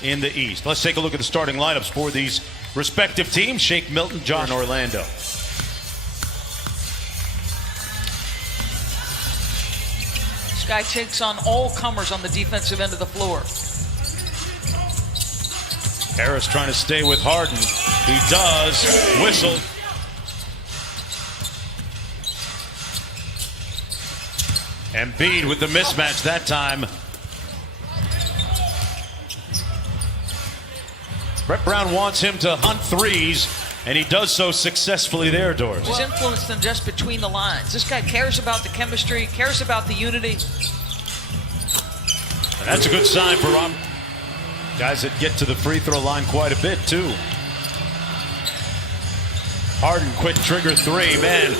in the East. Let's take a look at the starting lineups for these respective teams. Shake Milton, John Orlando. This guy takes on all comers on the defensive end of the floor. Harris trying to stay with Harden. He does. Whistle. Embiid with the mismatch that time. Brett Brown wants him to hunt threes, and he does so successfully there, Doris. He's influenced them just between the lines. This guy cares about the chemistry, cares about the unity. And that's a good sign for Rob. Guys that get to the free throw line quite a bit, too. Harden, quick trigger three. Man,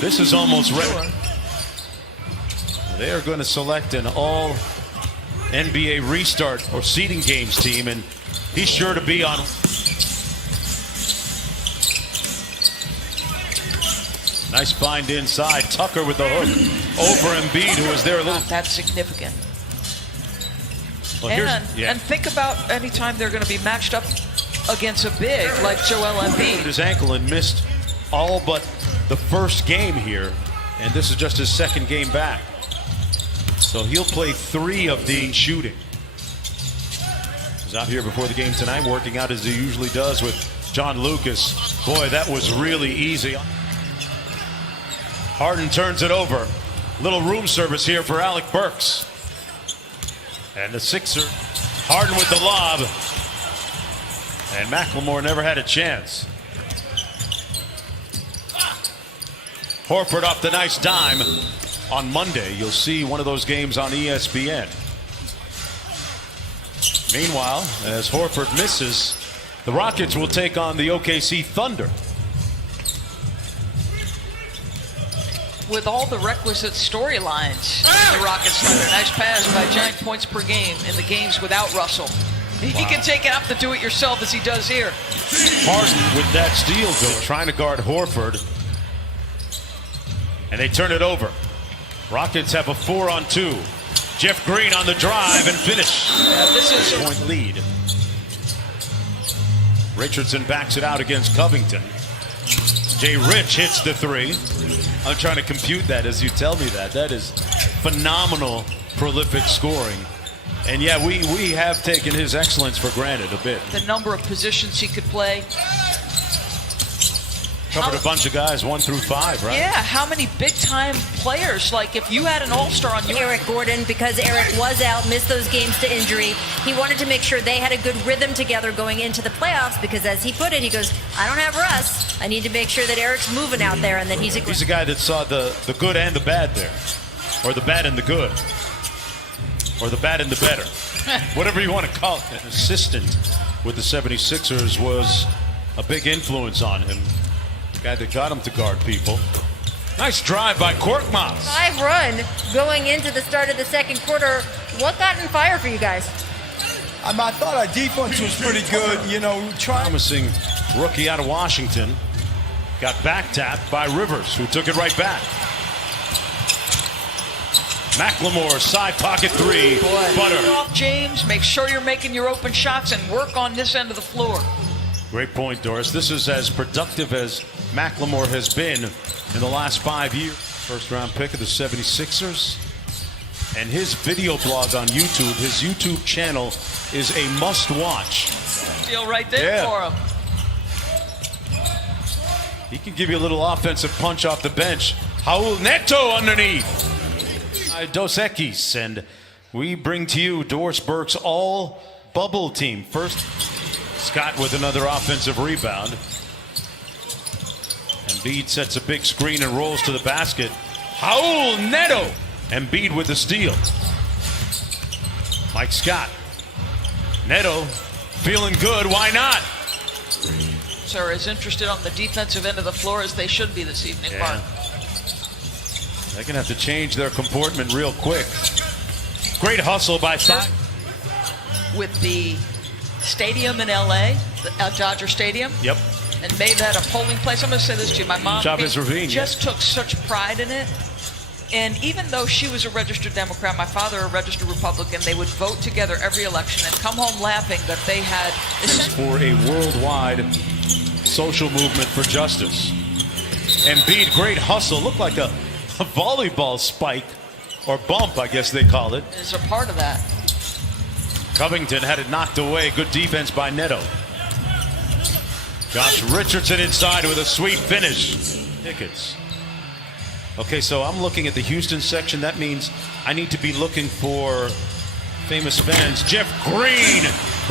this is almost ready. They are going to select an all-NBA restart or seeding games team, and he's sure to be on. Nice find inside. Tucker with the hook over Embiid, who was there a little. That's significant. Well, and think about any time they're going to be matched up against a big like Joel Embiid. His ankle and missed all but the first game here, and this is just his second game back. So he'll play 3 of the shooting. He's out here before the game tonight, working out as he usually does with John Lucas. Boy, that was really easy. Harden turns it over. Little room service here for Alec Burks. And the Sixer, Harden with the lob. And McLemore never had a chance. Horford off the nice dime. On Monday, you'll see one of those games on ESPN. Meanwhile, as Horford misses, the Rockets will take on the OKC Thunder. With all the requisite storylines, the Rockets Thunder. Nice pass by Giant points per game in the games without Russell. He can take it up to do it yourself as he does here. Harden with that steal, though, trying to guard Horford. And they turn it over. Rockets have a 4-on-2. Jeff Green on the drive and finish. Yeah, this is a point lead. Richardson backs it out against Covington. Jay Rich hits the 3. I'm trying to compute that as you tell me that. That is phenomenal, prolific scoring. And yeah, we have taken his excellence for granted a bit. The number of positions he could play. Covered a bunch of guys 1 through 5, right? Yeah, how many big-time players? Like, if you had an all-star on your... Eric Gordon, because Eric was out, missed those games to injury. He wanted to make sure they had a good rhythm together going into the playoffs because, as he put it, he goes, I don't have Russ. I need to make sure that Eric's moving out there and that he's a guy that saw the good and the bad there. Or the bad and the good. Or the bad and the better. Whatever you want to call it. An assistant with the 76ers was a big influence on him. Guy that got him to guard people. Nice drive by Korkmaz. 5 run going into the start of the second quarter. What got in fire for you guys? I thought our defense was pretty good. You know, promising rookie out of Washington. Got back tapped by Rivers, who took it right back. McLemore, side pocket 3. Butter. Off James, make sure you're making your open shots and work on this end of the floor. Great point, Doris. This is as productive as McLemore has been in the last 5 years. First round pick of the 76ers. And his video blog on YouTube, his YouTube channel, is a must watch. Deal right there for him. He can give you a little offensive punch off the bench. Raul Neto underneath. Dos Equis. And we bring to you Doris Burke's all bubble team. First, Scott with another offensive rebound. Embiid sets a big screen and rolls to the basket. Raul Neto. Embiid with the steal. Mike Scott. Neto feeling good. Why not? Are as interested on the defensive end of the floor as they should be this evening, Mark. They're going to have to change their comportment real quick. Great hustle by Thigh. With the stadium in LA, the Dodger Stadium. Yep. And made that a polling place. I'm going to say this to you. My mom Chavez Ravine, just took such pride in it. And even though she was a registered Democrat, my father a registered Republican, they would vote together every election and come home laughing that they had... For a worldwide social movement for justice. Embiid, great hustle. Looked like a volleyball spike, or bump, I guess they call it. Is a part of that. Covington had it knocked away. Good defense by Neto. Josh Richardson inside with a sweet finish. Tickets. Okay, so I'm looking at the Houston section. That means I need to be looking for famous fans. Jeff Green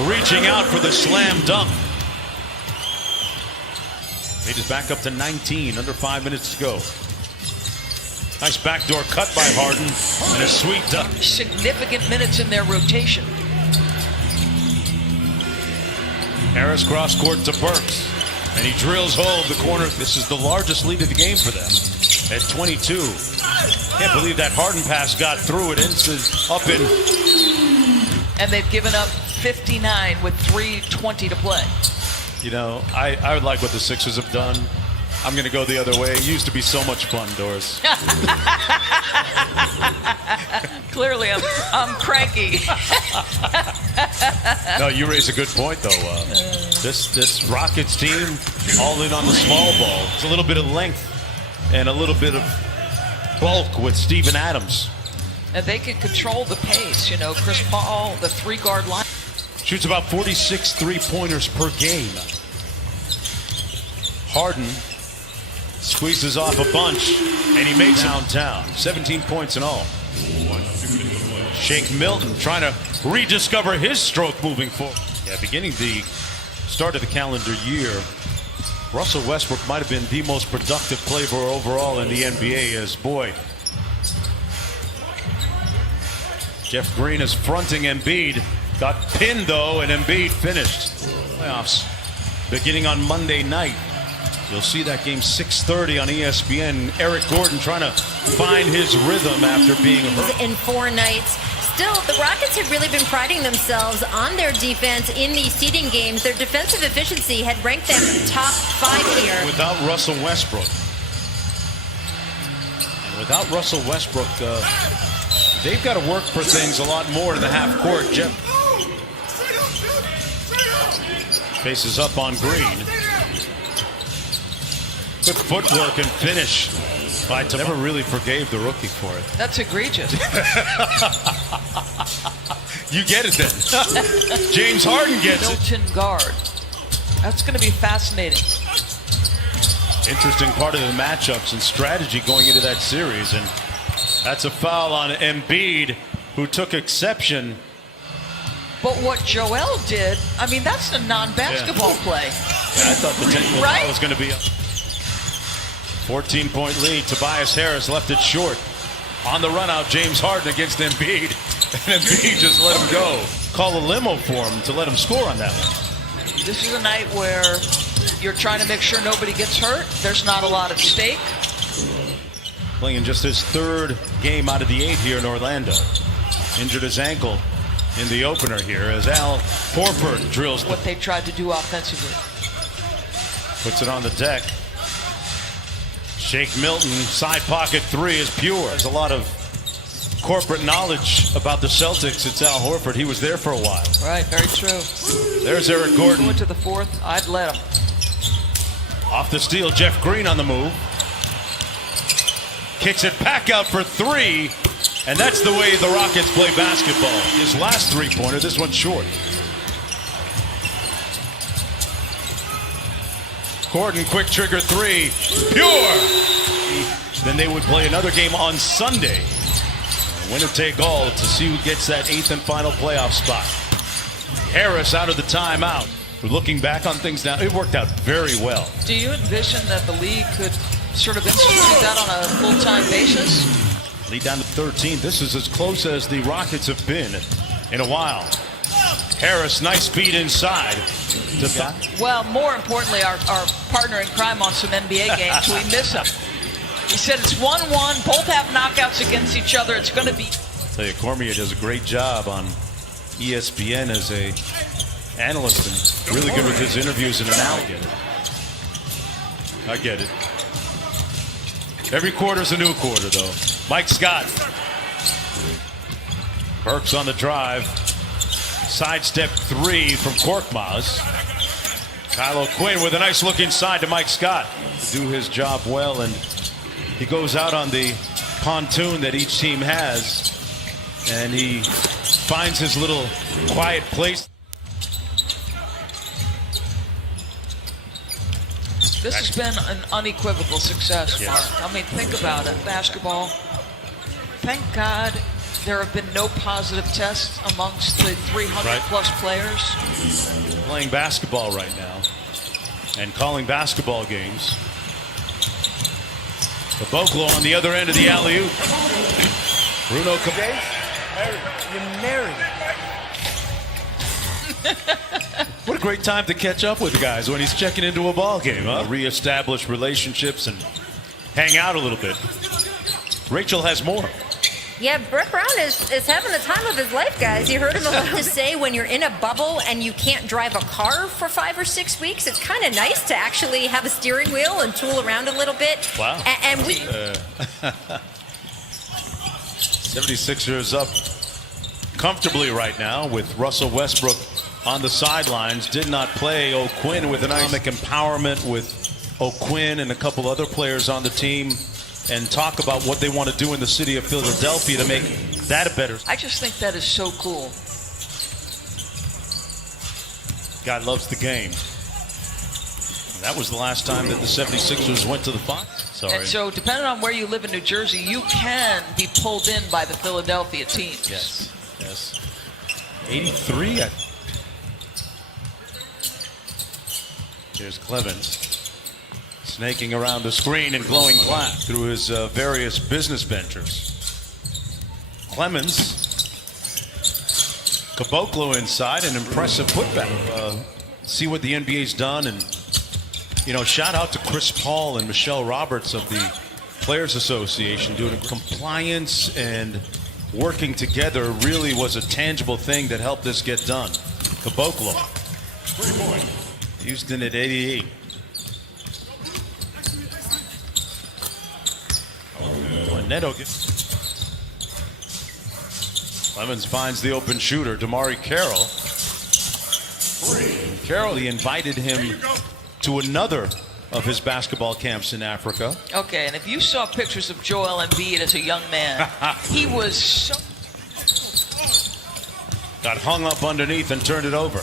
reaching out for the slam dunk. Lead is back up to 19, under 5 minutes to go. Nice backdoor cut by Harden and a sweet dunk. Significant minutes in their rotation. Harris cross court to Burks, and he drills home the corner. This is the largest lead of the game for them at 22. Can't believe that Harden pass got through it up in. And they've given up 59 with 3:20 to play. You know, I would like what the Sixers have done. I'm going to go the other way. It used to be so much fun, Doris. Clearly, I'm cranky. No, you raise a good point, though. This Rockets team, all in on the small ball. It's a little bit of length and a little bit of bulk with Steven Adams. And they can control the pace. You know, Chris Paul, the three-guard line. Shoots about 46 three-pointers per game. Harden squeezes off a bunch, and he makes downtown. 17 points in all. Shake Milton trying to rediscover his stroke moving forward. Yeah, beginning the start of the calendar year, Russell Westbrook might have been the most productive player overall in the NBA as, boy, Jeff Green is fronting Embiid. Got pinned, though, and Embiid finished. Playoffs beginning on Monday night. You'll see that game 6:30 on ESPN. Eric Gordon trying to find his rhythm after being hurt. In 4 nights. Still, the Rockets have really been priding themselves on their defense in these seeding games. Their defensive efficiency had ranked them top 5 here. Without Russell Westbrook. And without Russell Westbrook, they've got to work for things a lot more in the half court. Jeff faces up on Green. Good footwork and finish. I never really forgave the rookie for it. That's egregious. You get it then. James Harden gets Milton it. guard. That's going to be fascinating. Interesting part of the matchups and strategy going into that series. And that's a foul on Embiid, who took exception. But what Joel did, I mean, that's a non-basketball play. Yeah, I thought the technical foul was going to be up. 14-point lead. Tobias Harris left it short. On the run out, James Harden against Embiid. And Embiid just let him go. Call a limo for him to let him score on that one. This is a night where you're trying to make sure nobody gets hurt. There's not a lot at stake. Playing just his 3rd game out of the 8 here in Orlando. Injured his ankle in the opener here as Al Horford drills. What they tried to do offensively. Puts it on the deck. Shake Milton, side pocket 3 is pure. There's a lot of corporate knowledge about the Celtics. It's Al Horford. He was there for a while. Right, very true. There's Eric Gordon. Going to the 4th, I'd let him. Off the steal, Jeff Green on the move. Kicks it back out for 3. And that's the way the Rockets play basketball. His last three-pointer, this one's short. Gordon, quick trigger 3, pure! Then they would play another game on Sunday. Winner take all to see who gets that 8th and final playoff spot. Harris out of the timeout. We're looking back on things now. It worked out very well. Do you envision that the league could sort of institute that on a full-time basis? Lead down to 13. This is as close as the Rockets have been in a while. Harris, nice feed inside. Well, more importantly, our partner in crime on some NBA games, we miss him. He said it's 1-1, both have knockouts against each other. It's going to be... I'll tell you, Cormier does a great job on ESPN as a analyst and really good with his interviews and analysis. I get it. Every quarter's a new quarter, though. Mike Scott. Burks on the drive. Sidestep 3 from Korkmaz. Kyle O'Quinn with a nice look inside to Mike Scott to do his job well, and he goes out on the pontoon that each team has, and he finds his little quiet place. This has been an unequivocal success, Mark. I mean, think about it. Basketball. Thank God there have been no positive tests amongst the 300-plus players. Playing basketball right now and calling basketball games. Caboclo on the other end of the alley-oop. Bruno You're married. What a great time to catch up with guys when he's checking into a ball game, huh? Reestablish relationships and hang out a little bit. Rachel has more. Yeah, Brett Brown is having the time of his life, guys. You heard him about to say when you're in a bubble and you can't drive a car for 5 or 6 weeks, it's kind of nice to actually have a steering wheel and tool around a little bit. Wow. And we 76ers up comfortably right now with Russell Westbrook on the sidelines. Did not play. O'Quinn with an economic empowerment with O'Quinn and a couple other players on the team, and talk about what they want to do in the city of Philadelphia to make that a better. I just think that is so cool. God loves the game. That was the last time that the 76ers went to the final. Sorry. And so depending on where you live in New Jersey, you can be pulled in by the Philadelphia teams. Yes, yes. 83. Here's Clemens. Snaking around the screen and glowing glass through his various business ventures. Clemens. Caboclo inside, an impressive putback. See what the NBA's done, and shout out to Chris Paul and Michelle Roberts of the Players Association. Doing compliance and working together really was a tangible thing that helped this get done. Caboclo. Houston at 88. Neto gets. Clemens finds the open shooter, Damari Carroll. Carroll, he invited him to another of his basketball camps in Africa. Okay, and if you saw pictures of Joel Embiid as a young man, he was so... Got hung up underneath and turned it over.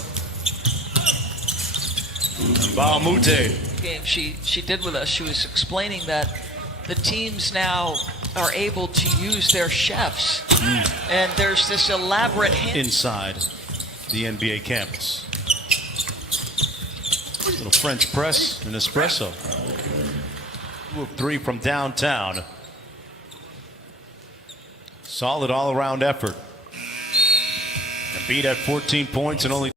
Bahamute. Game she did with us, she was explaining that the teams now are able to use their chefs, and there's this elaborate inside the NBA campus. Little French press and espresso. 3 from downtown. Solid all-around effort. Embiid at 14 points and only